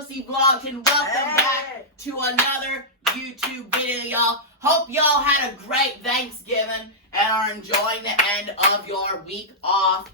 Josie Vlogs, and welcome back to another YouTube video, y'all. Hope y'all had a great Thanksgiving and are enjoying the end of your week off.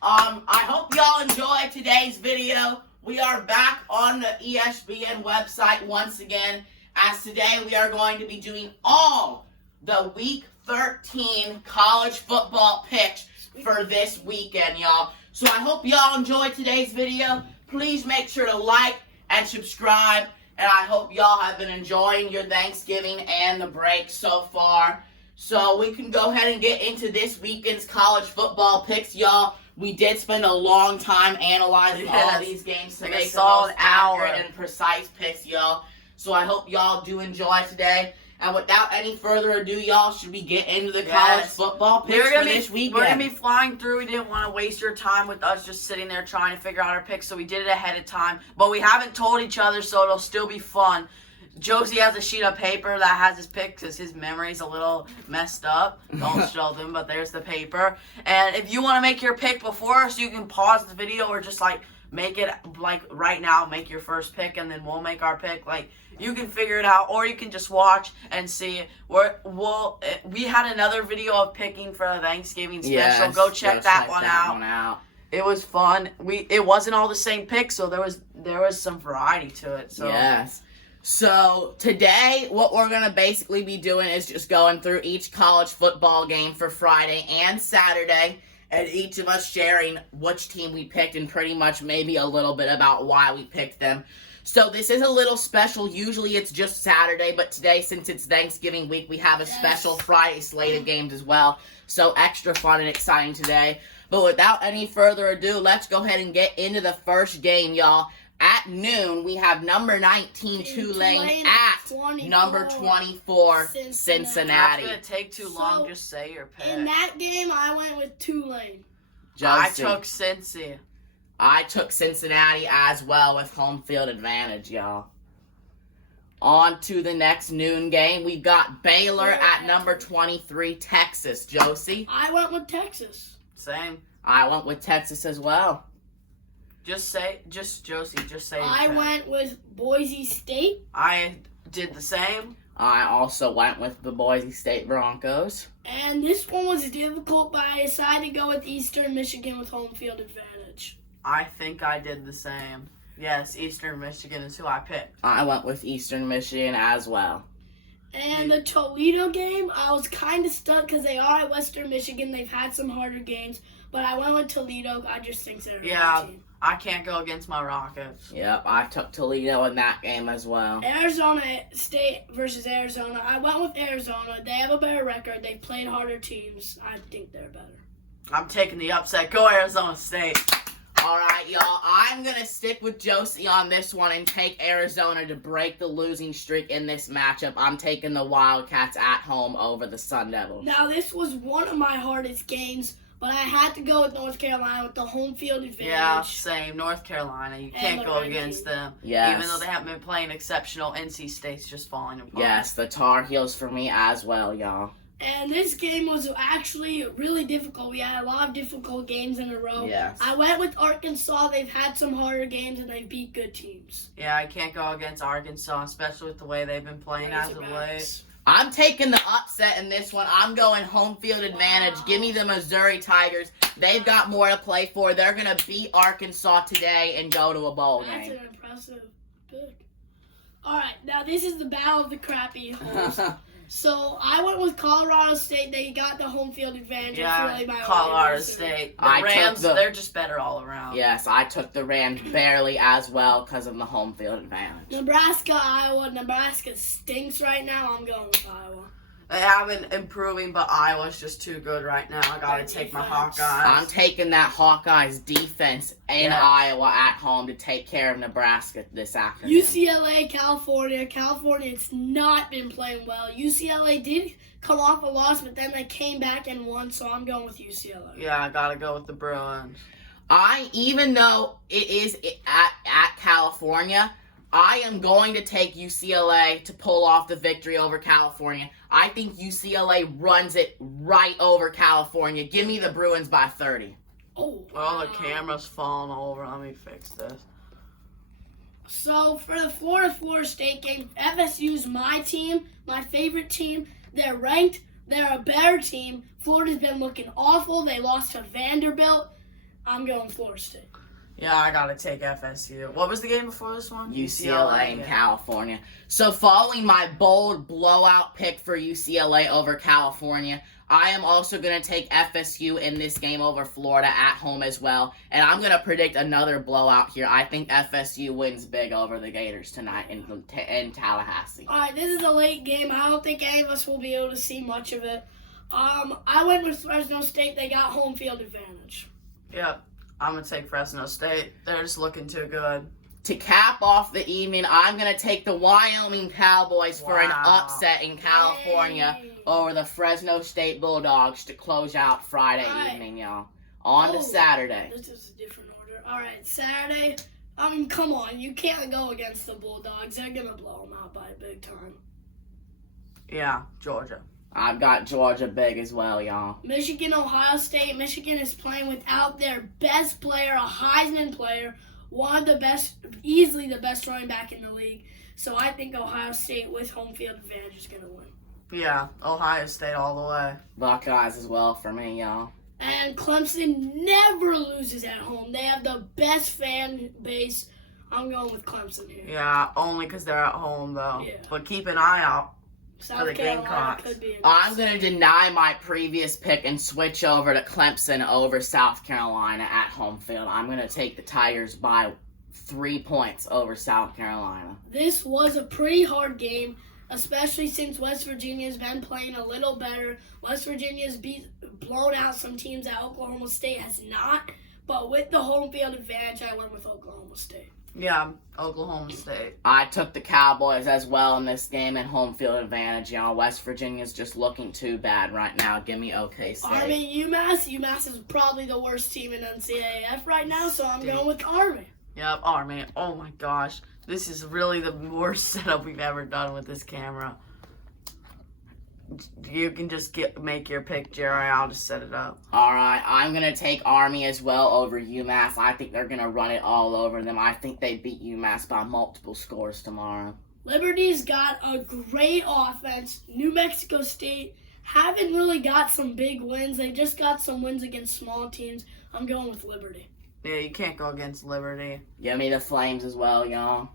I hope y'all enjoyed today's video. We are back on the ESPN website once again, as today we are going to be doing all the Week 13 college football picks for this weekend, y'all. So I hope y'all enjoyed today's video. Please make sure to like and subscribe. And I hope y'all have been enjoying your Thanksgiving and the break so far. So we can go ahead and get into this weekend's college football picks, y'all. We did spend a long time analyzing all these games to make the most accurate and precise picks, y'all. So I hope y'all do enjoy today. And without any further ado, y'all, should we get into the college football picks for this weekend? We're going to be flying through. We didn't want to waste your time with us just sitting there trying to figure out our picks, so we did it ahead of time. But we haven't told each other, so it'll still be fun. Josie has a sheet of paper that has his picks because his memory's a little messed up. Don't show them, but there's the paper. And if you want to make your pick before us, you can pause the video or just, make it, right now, make your first pick, and then we'll make our pick. You can figure it out, or you can just watch and see. We had another video of picking for the Thanksgiving special. Yes, go check that one out. It was fun. It wasn't all the same picks, so there was some variety to it. So. Yes. So today, what we're going to basically be doing is just going through each college football game for Friday and Saturday, and each of us sharing which team we picked and pretty much maybe a little bit about why we picked them. So this is a little special. Usually it's just Saturday, but today, since it's Thanksgiving week, we have a special Friday slate of games as well. So extra fun and exciting today. But without any further ado, let's go ahead and get into the first game, y'all. At noon, we have number 19, Tulane, at number 24, Cincinnati. It's going to take too long. Just say your pick. In that game, I went with Tulane. Josie. I took Cincy. I took Cincinnati as well with home field advantage, y'all. On to the next noon game. We got Baylor at number 23, Texas. Josie? I went with Texas. Same. I went with Texas as well. Josie, just say I went with Boise State. I did the same. I also went with the Boise State Broncos. And this one was difficult, but I decided to go with Eastern Michigan with home field advantage. I think I did the same. Yes, Eastern Michigan is who I picked. I went with Eastern Michigan as well. And the Toledo game, I was kind of stuck because they are at Western Michigan. They've had some harder games, but I went with Toledo. I just think they're a good team. I can't go against my Rockets. Yep, I took Toledo in that game as well. Arizona State versus Arizona. I went with Arizona. They have a better record. They've played harder teams. I think they're better. I'm taking the upset. Go Arizona State. All right, y'all. I'm going to stick with Josie on this one and take Arizona to break the losing streak in this matchup. I'm taking the Wildcats at home over the Sun Devils. Now, this was one of my hardest games, but I had to go with North Carolina with the home field advantage. Yeah, same. North Carolina. You can't go against them. Yes. Even though they haven't been playing exceptional, NC State's just falling apart. Yes, the Tar Heels for me as well, y'all. And this game was actually really difficult. We had a lot of difficult games in a row. Yes. I went with Arkansas. They've had some harder games, and they beat good teams. Yeah, I can't go against Arkansas, especially with the way they've been playing as of late. I'm taking the upset in this one. I'm going home field advantage. Give me the Missouri Tigers. They've got more to play for. They're going to beat Arkansas today and go to a bowl game. That's an impressive pick. All right, now this is the battle of the crappy holes. So I went with Colorado State. They got the home field advantage. Yeah, really by Colorado State. The Rams, they're just better all around. Yes, I took the Rams barely as well because of the home field advantage. Nebraska, Iowa. Nebraska stinks right now. I'm going with Iowa. They have been improving, but Iowa's just too good right now. I got to take my Hawkeyes. I'm taking that Hawkeyes defense in Iowa at home to take care of Nebraska this afternoon. UCLA, California. California's not been playing well. UCLA did come off a loss, but then they came back and won, so I'm going with UCLA. Yeah, I got to go with the Bruins. Even though it is at California, I am going to take UCLA to pull off the victory over California. I think UCLA runs it right over California. Give me the Bruins by 30. Oh, well, the camera's falling over. Let me fix this. So for the Florida State game, FSU's my team, my favorite team. They're ranked. They're a better team. Florida's been looking awful. They lost to Vanderbilt. I'm going Florida State. Yeah, I gotta take FSU. What was the game before this one? UCLA in California. So following my bold blowout pick for UCLA over California, I am also going to take FSU in this game over Florida at home as well. And I'm going to predict another blowout here. I think FSU wins big over the Gators tonight in Tallahassee. All right, this is a late game. I don't think any of us will be able to see much of it. I went with Fresno State. They got home field advantage. Yep, I'm going to take Fresno State. They're just looking too good. To cap off the evening, I'm going to take the Wyoming Cowboys for an upset in California over the Fresno State Bulldogs to close out Friday evening, y'all. On to Saturday. This is a different order. All right, Saturday. I mean, come on. You can't go against the Bulldogs. They're going to blow them out by a big time. Yeah, Georgia. I've got Georgia big as well, y'all. Michigan, Ohio State. Michigan is playing without their best player, a Heisman player, one of the best, easily the best running back in the league. So I think Ohio State with home field advantage is going to win. Yeah, Ohio State all the way. Buckeyes as well for me, y'all. And Clemson never loses at home. They have the best fan base. I'm going with Clemson here. Yeah, only because they're at home, though. Yeah. But keep an eye out. South the Carolina Gamecocks. could be. I'm going to deny my previous pick and switch over to Clemson over South Carolina at home field. I'm going to take the Tigers by 3 points over South Carolina. This was a pretty hard game, especially since West Virginia's been playing a little better. West Virginia's blown out some teams that Oklahoma State has not. But with the home field advantage, I went with Oklahoma State. Yeah, Oklahoma State. I took the Cowboys as well in this game and home field advantage. Y'all, West Virginia's just looking too bad right now. Give me OK State. Army, UMass. UMass is probably the worst team in NCAAF right now, so I'm going with Army. Yep, Army. Oh my gosh. This is really the worst setup we've ever done with this camera. You can just make your pick, Jerry. I'll just set it up. All right, I'm going to take Army as well over UMass. I think they're going to run it all over them. I think they beat UMass by multiple scores tomorrow. Liberty's got a great offense. New Mexico State haven't really got some big wins. They just got some wins against small teams. I'm going with Liberty. Yeah, you can't go against Liberty. Give me the Flames as well, y'all.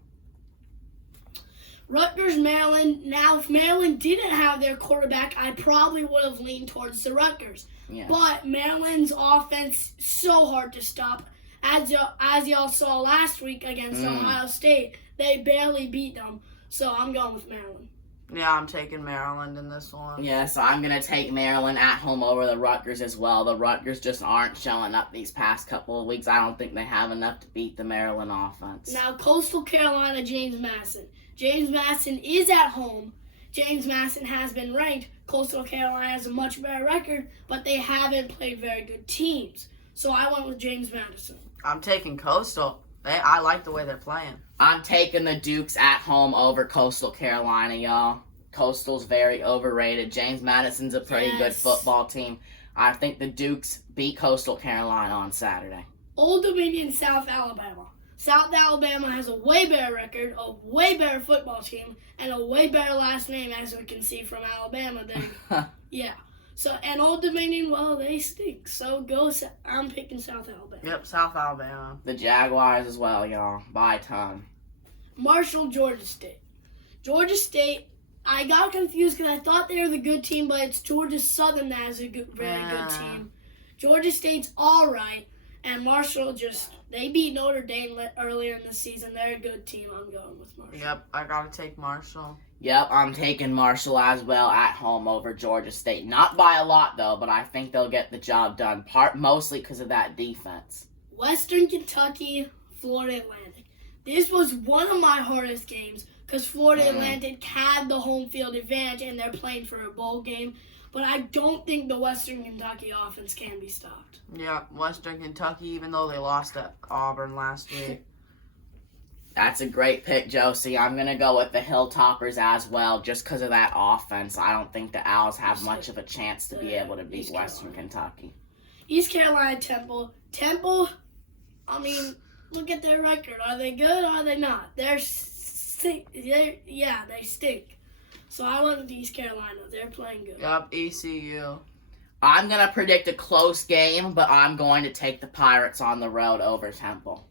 Rutgers, Maryland. Now, if Maryland didn't have their quarterback, I probably would have leaned towards the Rutgers. Yeah. But Maryland's offense so hard to stop. As y'all saw last week against Ohio State, they barely beat them. So I'm going with Maryland. Yeah, I'm taking Maryland in this one. Yes, I'm going to take Maryland at home over the Rutgers as well. The Rutgers just aren't showing up these past couple of weeks. I don't think they have enough to beat the Maryland offense. Now, Coastal Carolina, James Madison. James Madison is at home. James Madison has been ranked. Coastal Carolina has a much better record, but they haven't played very good teams. So I went with James Madison. I'm taking Coastal. I like the way they're playing. I'm taking the Dukes at home over Coastal Carolina, y'all. Coastal's very overrated. James Madison's a pretty good football team. I think the Dukes beat Coastal Carolina on Saturday. Old Dominion, South Alabama. South Alabama has a way better record, a way better football team, and a way better last name, as we can see from Alabama. Yeah. So, and Old Dominion, well, they stink. So I'm picking South Alabama. Yep, South Alabama. The Jaguars as well, y'all. By a ton. Marshall, Georgia State. Georgia State, I got confused because I thought they were the good team, but it's Georgia Southern that is a very good team. Georgia State's all right, and Marshall they beat Notre Dame earlier in the season. They're a good team. I'm going with Marshall. Yep, I got to take Marshall. Yep, I'm taking Marshall as well at home over Georgia State. Not by a lot, though, but I think they'll get the job done, mostly because of that defense. Western Kentucky, Florida Atlantic. This was one of my hardest games because Florida Atlantic had the home field advantage and they're playing for a bowl game. But I don't think the Western Kentucky offense can be stopped. Yeah, Western Kentucky, even though they lost at Auburn last week. That's a great pick, Josie. I'm going to go with the Hilltoppers as well, just because of that offense. I don't think the Owls have much of a chance to be able to beat Western Kentucky. East Carolina, Temple. Temple, I mean, look at their record. Are they good or are they not? They stink. So I went with East Carolina. They're playing good. Yup, ECU. I'm going to predict a close game, but I'm going to take the Pirates on the road over Temple.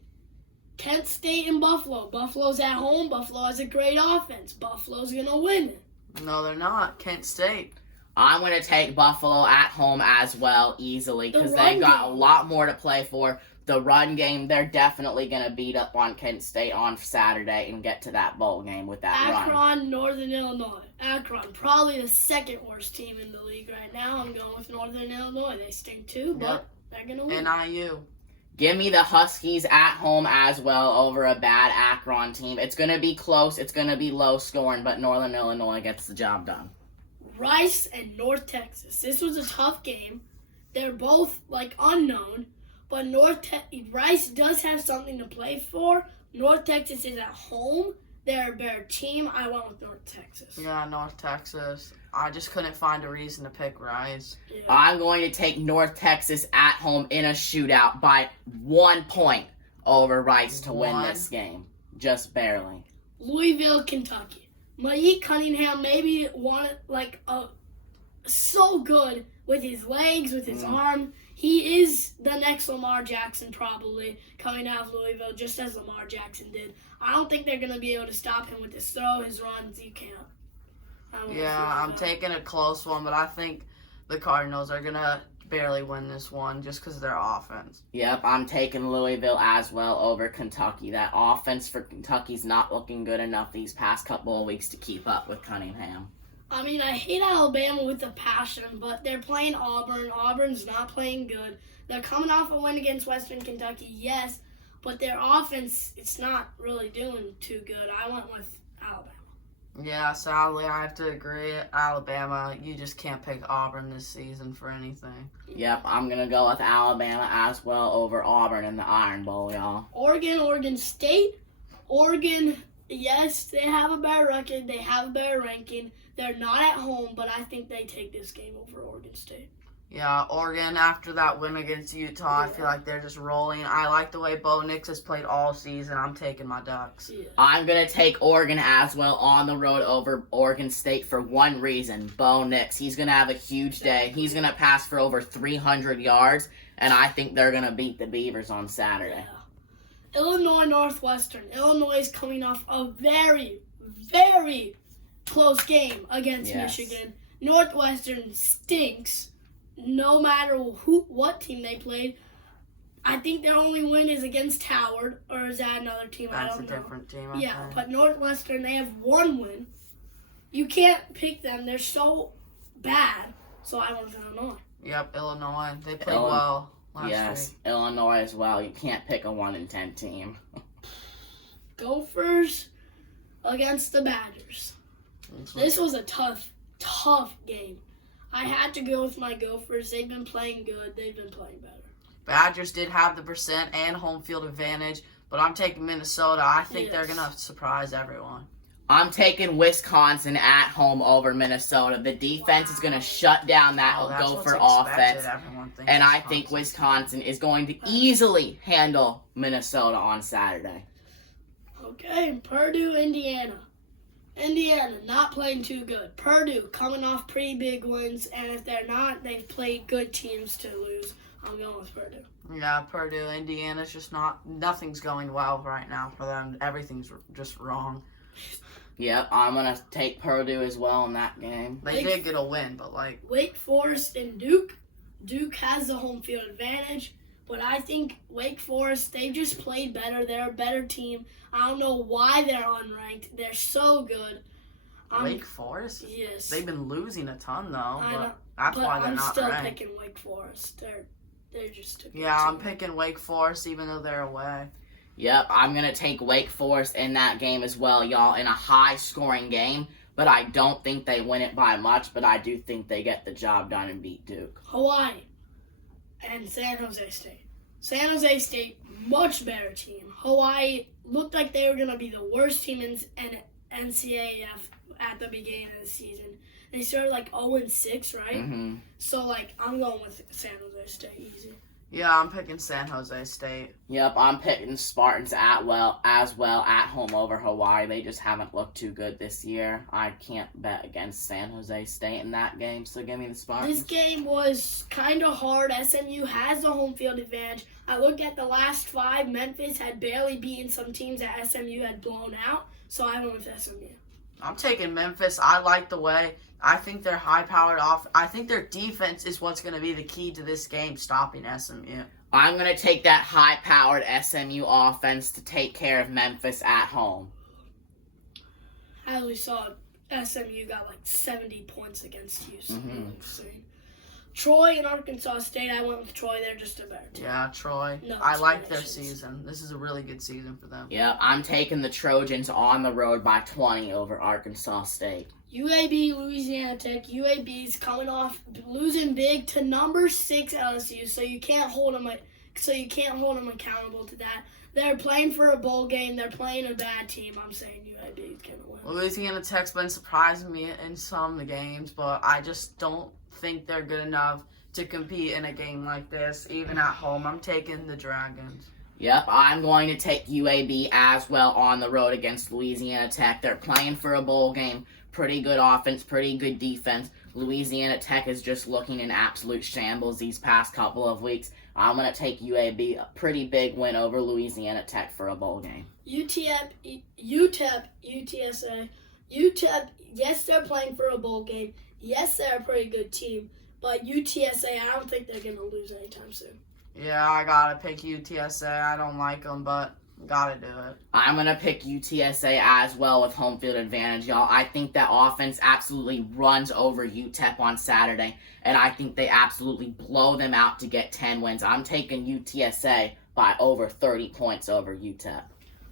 Kent State and Buffalo. Buffalo's at home. Buffalo has a great offense. Buffalo's going to win it. No, they're not. Kent State. I'm going to take Buffalo at home as well, easily, because The they run got a game. lot more to play for. The run game, they're definitely going to beat up on Kent State on Saturday and get to that bowl game with that run. Akron, Northern Illinois. Akron, probably the second worst team in the league right now. I'm going with Northern Illinois. They stink too, but they're going to win. NIU. Give me the Huskies at home as well over a bad Akron team. It's going to be close. It's going to be low scoring, but Northern Illinois gets the job done. Rice and North Texas. This was a tough game. They're both unknown, but Rice does have something to play for. North Texas is at home. They're a better team. I went with North Texas. Yeah, North Texas. I just couldn't find a reason to pick Rice. Yeah. I'm going to take North Texas at home in a shootout by 1 point over Rice to win this game. Just barely. Louisville, Kentucky. Malik Cunningham maybe so good with his legs, with his arm. He is the next Lamar Jackson probably coming out of Louisville, just as Lamar Jackson did. I don't think they're going to be able to stop him with his throw, his runs. You can't. I'm taking a close one, but I think the Cardinals are going to barely win this one just because of their offense. Yep, I'm taking Louisville as well over Kentucky. That offense for Kentucky's not looking good enough these past couple of weeks to keep up with Cunningham. I mean, I hate Alabama with a passion, but they're playing Auburn. Auburn's not playing good. They're coming off a win against Western Kentucky, yes, but their offense, it's not really doing too good. I went with Alabama. Yeah, sadly, I have to agree. Alabama, you just can't pick Auburn this season for anything. Yep, I'm going to go with Alabama as well over Auburn in the Iron Bowl, y'all. Oregon State. Oregon, yes, they have a better record. They have a better ranking. They're not at home, but I think they take this game over Oregon State. Yeah, Oregon, after that win against Utah, I feel like they're just rolling. I like the way Bo Nix has played all season. I'm taking my Ducks. Yeah. I'm going to take Oregon as well on the road over Oregon State for one reason. Bo Nix, he's going to have a huge day. He's going to pass for over 300 yards, and I think they're going to beat the Beavers on Saturday. Yeah. Illinois Northwestern. Illinois is coming off a very, very close game against Michigan. Northwestern stinks. No matter what team they played, I think their only win is against Howard, or is that another team? I don't know. That's a different team, I think. But Northwestern, they have one win. You can't pick them. They're so bad. So I went with Illinois. Yep, Illinois. They played well last Yes, week. Illinois as well. You can't pick a 1-10 team. Gophers against the Badgers. This was a tough game. I had to go with my Gophers. They've been playing good. They've been playing better. Badgers did have the percent and home field advantage, but I'm taking Minnesota. I think they're going to surprise everyone. I'm taking Wisconsin at home over Minnesota. The defense is going to shut down that Gopher offense. And I think Wisconsin is going to easily handle Minnesota on Saturday. Okay, Purdue, Indiana. Indiana not playing too good. Purdue coming off pretty big wins, and if they're not, they've played good teams to lose. I'm going with Purdue. Yeah, Purdue, Indiana's just nothing's going well right now for them. Everything's just wrong. Yep, I'm going to take Purdue as well in that game. They did get a win, but Wake Forest and Duke. Duke has the home field advantage, but I think Wake Forest, they've just played better. They're a better team. I don't know why they're unranked. They're so good. Wake Forest? Yes. They've been losing a ton, though. I know, that's why they're not ranked. I'm still picking Wake Forest. They're just a good team. I'm picking Wake Forest even though they're away. Yep, I'm going to take Wake Forest in that game as well, y'all, in a high-scoring game. But I don't think they win it by much, but I do think they get the job done and beat Duke. Hawaii and San Jose State. San Jose State, much better team. Hawaii looked like they were going to be the worst team in NCAAF at the beginning of the season. They started 0-6, right? Mm-hmm. So, I'm going with San Jose State easy. Yeah, I'm picking San Jose State. Yep, I'm picking Spartans as well at home over Hawaii. They just haven't looked too good this year. I can't bet against San Jose State in that game, so give me the Spartans. This game was kind of hard. SMU has the home field advantage. I look at the last 5. Memphis had barely beaten some teams that SMU had blown out, so I went with SMU. I'm taking Memphis. I like the way. I think they're high-powered off. I think their defense is what's going to be the key to this game, stopping SMU. I'm going to take that high-powered SMU offense to take care of Memphis at home. As we saw, SMU got like 70 points against Houston. Troy and Arkansas State, I went with Troy. They're just a better team. Yeah, Troy. No I like their explanations. season. This is a really good season for them. Yep, I'm taking the Trojans on the road by 20 over Arkansas State. UAB, Louisiana Tech. UAB's coming off losing big to number 6 LSU, so you can't hold them. Accountable to that. They're playing for a bowl game. They're playing a bad team. I'm saying UAB is gonna win. Louisiana Tech's been surprising me in some of the games, but I just don't think they're good enough to compete in a game like this, even at home. I'm taking the Dragons. Yep, I'm going to take UAB as well on the road against Louisiana Tech. They're playing for a bowl game. Pretty good offense, pretty good defense. Louisiana Tech is just looking in absolute shambles these past couple of weeks. I'm going to take UAB, a pretty big win over Louisiana Tech for a bowl game. UTEP, UTSA. UTEP, yes, they're playing for a bowl game. Yes, they're a pretty good team. But UTSA, I don't think they're going to lose anytime soon. Yeah, I gotta pick UTSA. I don't like them, but gotta do it. I'm going to pick UTSA as well with home field advantage, y'all. I think that offense absolutely runs over UTEP on Saturday, and I think they absolutely blow them out to get 10 wins. I'm taking UTSA by over 30 points over UTEP.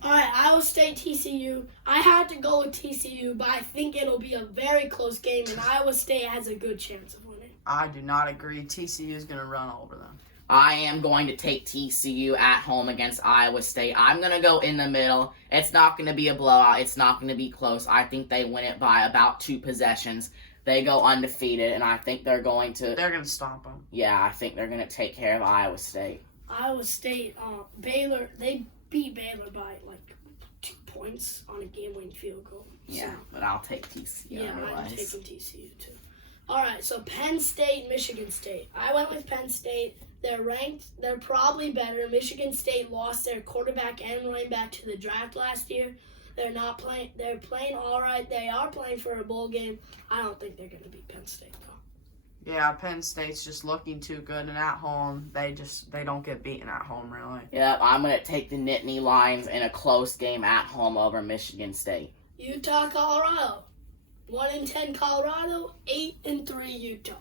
All right, Iowa State, TCU. I had to go with TCU, but I think it'll be a very close game, and Iowa State has a good chance of winning. I do not agree. TCU is going to run over them. I am going to take TCU at home against Iowa State. I'm going to go in the middle. It's not going to be a blowout. It's not going to be close. I think they win it by about 2 possessions. They go undefeated, and I think they're going to... They're going to stomp them. Yeah, I think they're going to take care of Iowa State. Iowa State, Baylor, they beat Baylor by like 2 points on a game-winning field goal. Yeah, but I'll take TCU. Yeah, I'm otherwise. taking TCU too. All right, so Penn State, Michigan State. I went with Penn State. They're ranked. They're probably better. Michigan State lost their quarterback and running back to the draft last year. They're not playing. They're playing all right. They are playing for a bowl game. I don't think they're going to beat Penn State though. Yeah, Penn State's just looking too good, and at home, they don't get beaten at home, really. Yeah, I'm going to take the Nittany Lions in a close game at home over Michigan State. Utah, Colorado. 1-10 Colorado, 8-3 Utah.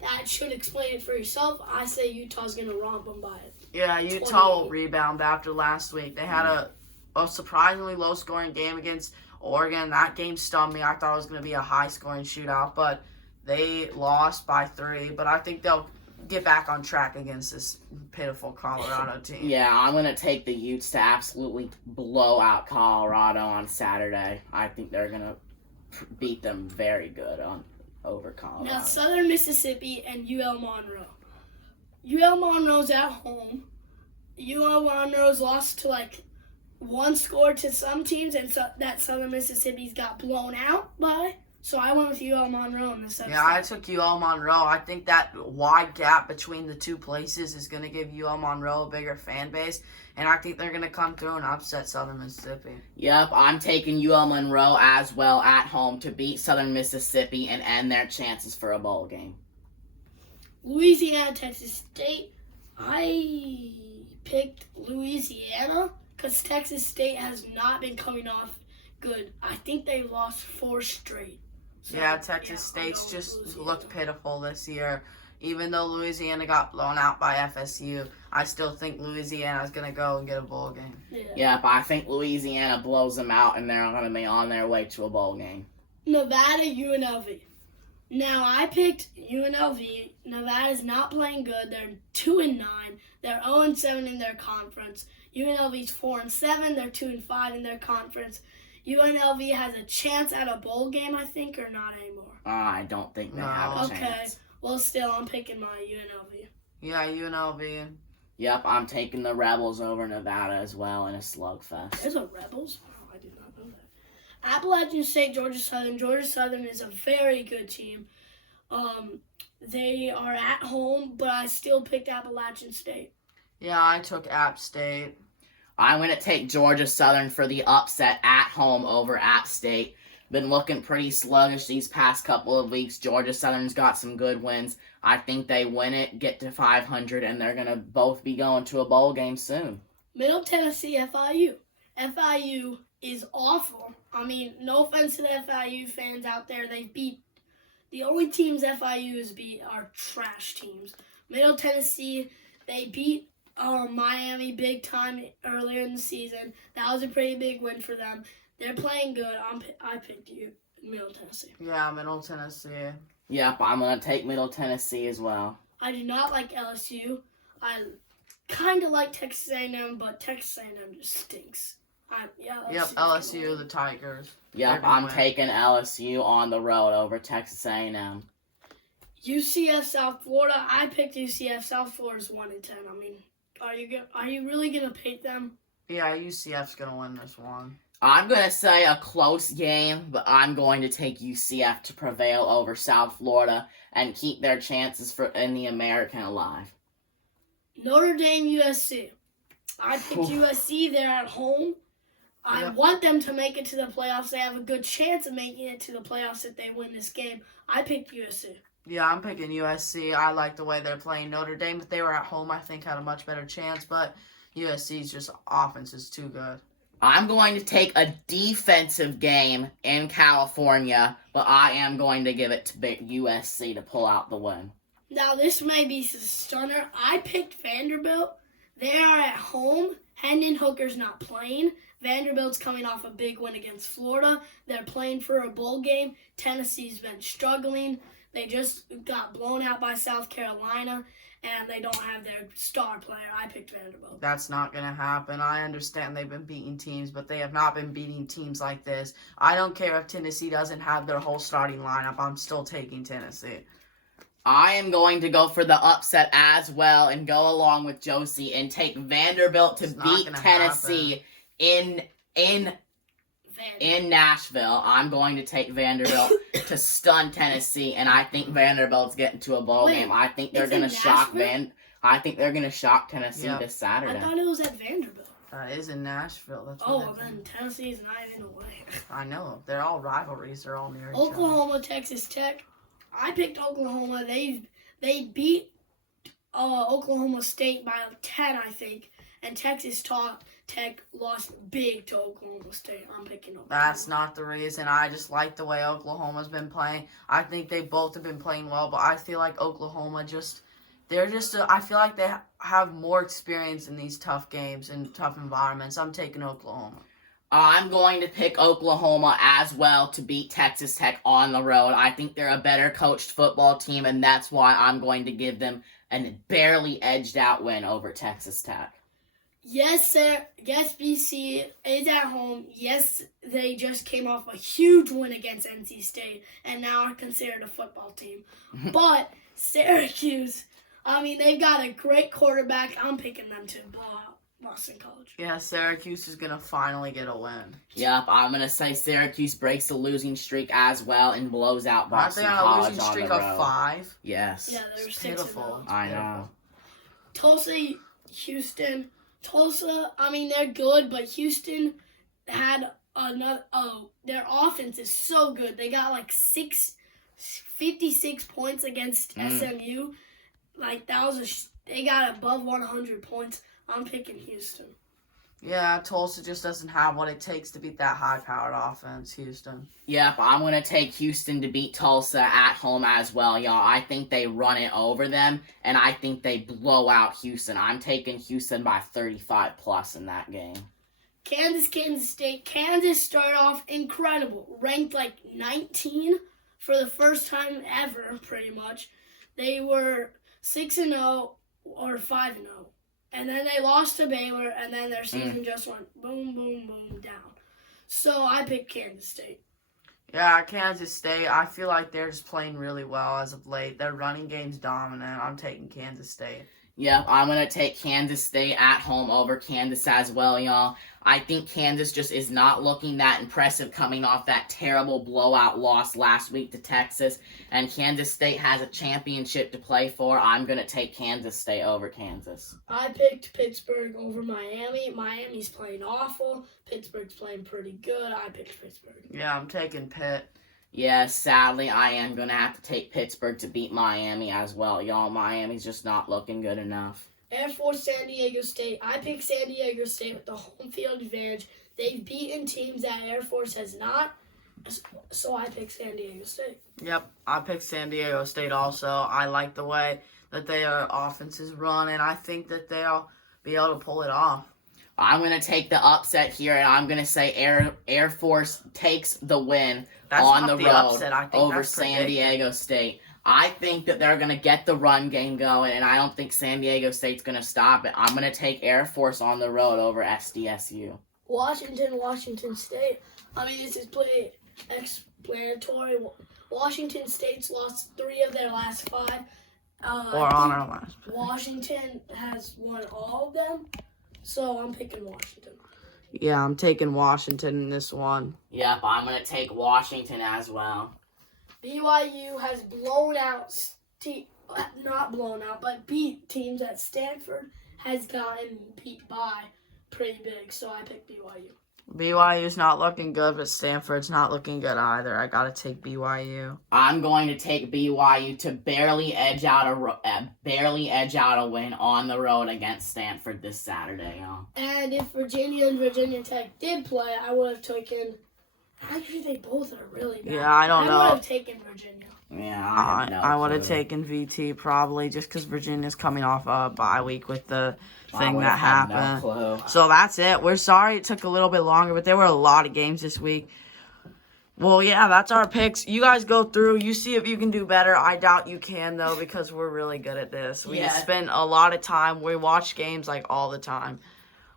That should explain it for yourself. I say Utah's going to romp them by it. Yeah, Utah will rebound after last week. They had a surprisingly low-scoring game against Oregon. That game stunned me. I thought it was going to be a high-scoring shootout, but they lost by 3. But I think they'll get back on track against this pitiful Colorado team. Yeah, I'm going to take the Utes to absolutely blow out Colorado on Saturday. I think they're going to beat them very good over Colorado. Now, Southern Mississippi and UL Monroe. UL Monroe's at home. UL Monroe's lost to like 1 score to some teams, and so that Southern Mississippi's got blown out by. So I went with UL Monroe in this episode. Yeah, I took UL Monroe. I think that wide gap between the 2 places is going to give UL Monroe a bigger fan base, and I think they're going to come through and upset Southern Mississippi. Yep, I'm taking UL Monroe as well at home to beat Southern Mississippi and end their chances for a bowl game. Louisiana, Texas State. I picked Louisiana because Texas State has not been coming off good. I think they lost 4 straight. So, Yeah, Texas State's just looked pitiful this year. Even though Louisiana got blown out by FSU, I still think Louisiana's going to go and get a bowl game. Yep, I think Louisiana blows them out and they're going to be on their way to a bowl game. Nevada, UNLV. Now, I picked UNLV. Nevada's not playing good. They're 2-9. They're 0-7 in their conference. UNLV's 4-7. They're 2-5 in their conference. UNLV has a chance at a bowl game, I think, or not anymore? I don't think they have a Okay. chance. Well, still, I'm picking my UNLV. Yeah, UNLV. Yep, I'm taking the Rebels over Nevada as well in a slugfest. There's a Rebels? Oh, I did not know that. Appalachian State, Georgia Southern. Georgia Southern is a very good team. They are at home, but I still picked Appalachian State. Yeah, I took App State. I'm going to take Georgia Southern for the upset at home over App State. Been looking pretty sluggish these past couple of weeks. Georgia Southern's got some good wins. I think they win it, get to 500, and they're going to both be going to a bowl game soon. Middle Tennessee, FIU. FIU is awful. I mean, no offense to the FIU fans out there. The only teams FIU has beat are trash teams. Middle Tennessee, they beat Miami big time earlier in the season. That was a pretty big win for them. They're playing good. I picked you, Middle Tennessee. Yeah, Middle Tennessee. Yep, I'm going to take Middle Tennessee as well. I do not like LSU. I kind of like Texas A&M, but Texas A&M just stinks. LSU, the Tigers. Yep, I'm taking LSU on the road over Texas A&M. UCF South Florida. I picked UCF. South Florida's 1-10. I mean, are you really gonna pick them? Yeah, UCF's gonna win this one. I'm going to say a close game, but I'm going to take UCF to prevail over South Florida and keep their chances in the American alive. Notre Dame, USC. I picked USC. They're at home. I want them to make it to the playoffs. They have a good chance of making it to the playoffs if they win this game. I picked USC. Yeah, I'm picking USC. I like the way they're playing. Notre Dame, if they were at home, I think had a much better chance, but USC's just offense is too good. I'm going to take a defensive game in California, but I am going to give it to USC to pull out the win. Now, this may be a stunner. I picked Vanderbilt. They are at home. Hendon Hooker's not playing. Vanderbilt's coming off a big win against Florida. They're playing for a bowl game. Tennessee's been struggling. They just got blown out by South Carolina, and they don't have their star player. I picked Vanderbilt. That's not going to happen. I understand they've been beating teams, but they have not been beating teams like this. I don't care if Tennessee doesn't have their whole starting lineup. I'm still taking Tennessee. I am going to go for the upset as well and go along with Josie and take Vanderbilt to beat Tennessee in Nashville. I'm going to take Vanderbilt to stun Tennessee, and I think Vanderbilt's getting to a bowl game. I think they're going to shock Tennessee this Saturday. I thought it was at Vanderbilt. That is in Nashville. Then Tennessee's not even away. I know. They're all rivalries. They're all near each other. Oklahoma, Texas Tech. I picked Oklahoma. They beat Oklahoma State by 10, I think, and Texas Tech lost big to Oklahoma State. I'm picking Oklahoma. That's not the reason. I just like the way Oklahoma's been playing. I think they both have been playing well, but I feel like Oklahoma I feel like they have more experience in these tough games and tough environments. I'm taking Oklahoma. I'm going to pick Oklahoma as well to beat Texas Tech on the road. I think they're a better coached football team, and that's why I'm going to give them a barely edged out win over Texas Tech. Yes, sir. Yes, BC is at home. Yes, they just came off a huge win against NC State and now are considered a football team. But Syracuse, they've got a great quarterback. I'm picking them to blow out Boston College. Yeah, Syracuse is going to finally get a win. Yep, I'm going to say Syracuse breaks the losing streak as well and blows out Boston College on the road. Aren't they on a losing streak of 5? Yes. Yeah, they're it's 6-0. pitiful. I know. Tulsa, Houston. Tulsa, they're good, but Houston had their offense is so good. They got 56 points against SMU. They got above 100 points. I'm picking Houston. Yeah, Tulsa just doesn't have what it takes to beat that high-powered offense, Houston. Yep, I'm going to take Houston to beat Tulsa at home as well, y'all. I think they run it over them, and I think they blow out Houston. I'm taking Houston by 35+ in that game. Kansas State. Kansas started off incredible. Ranked 19 for the first time ever, pretty much. They were 6-0 or 5-0. And then they lost to Baylor, and then their season just went boom, boom, boom, down. So I picked Kansas State. Yeah, Kansas State, I feel like they're just playing really well as of late. Their running game's dominant. I'm taking Kansas State. Yep, I'm going to take Kansas State at home over Kansas as well, y'all. I think Kansas just is not looking that impressive coming off that terrible blowout loss last week to Texas. And Kansas State has a championship to play for. I'm going to take Kansas State over Kansas. I picked Pittsburgh over Miami. Miami's playing awful. Pittsburgh's playing pretty good. I picked Pittsburgh. Yeah, I'm taking Pitt. Yeah, sadly, I am going to have to take Pittsburgh to beat Miami as well, y'all. Miami's just not looking good enough. Air Force San Diego State. I picked San Diego State with the home field advantage. They've beaten teams that Air Force has not, so I picked San Diego State. Yep, I picked San Diego State also. I like the way that their offense is run, and I think that they'll be able to pull it off. I'm going to take the upset here, and I'm going to say Air Force takes the win on the road upset. I think over that's San Diego State. I think that they're going to get the run game going, and I don't think San Diego State's going to stop it. I'm going to take Air Force on the road over SDSU. Washington State. I mean, this is pretty explanatory. Washington State's lost 3 of their last 5. Or on our last. Washington has won all of them, so I'm picking Washington. Yeah, I'm taking Washington in this one. Yep, I'm going to take Washington as well. BYU has but beat teams that Stanford has gotten beat by pretty big, so I picked BYU. BYU's not looking good, but Stanford's not looking good either. I gotta take BYU. I'm going to take BYU to barely edge out a win on the road against Stanford this Saturday, y'all. And if Virginia and Virginia Tech did play, I would have taken. Actually, they both are really bad. Yeah, I don't know. I would have taken Virginia. Yeah, I would have taken VT probably just because Virginia's coming off a bye week with the thing that happened. No clue. So that's it. We're sorry it took a little bit longer, but there were a lot of games this week. Well, yeah, that's our picks. You guys go through. You see if you can do better. I doubt you can, though, because we're really good at this. We spend a lot of time. We watch games, like, all the time.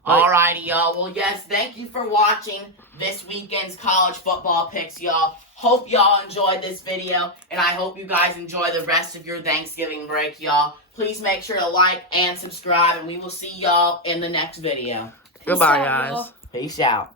Alrighty, y'all. Well, yes, thank you for watching this weekend's college football picks, y'all. Hope y'all enjoyed this video, and I hope you guys enjoy the rest of your Thanksgiving break, y'all. Please make sure to like and subscribe, and we will see y'all in the next video. Goodbye, guys. Peace out.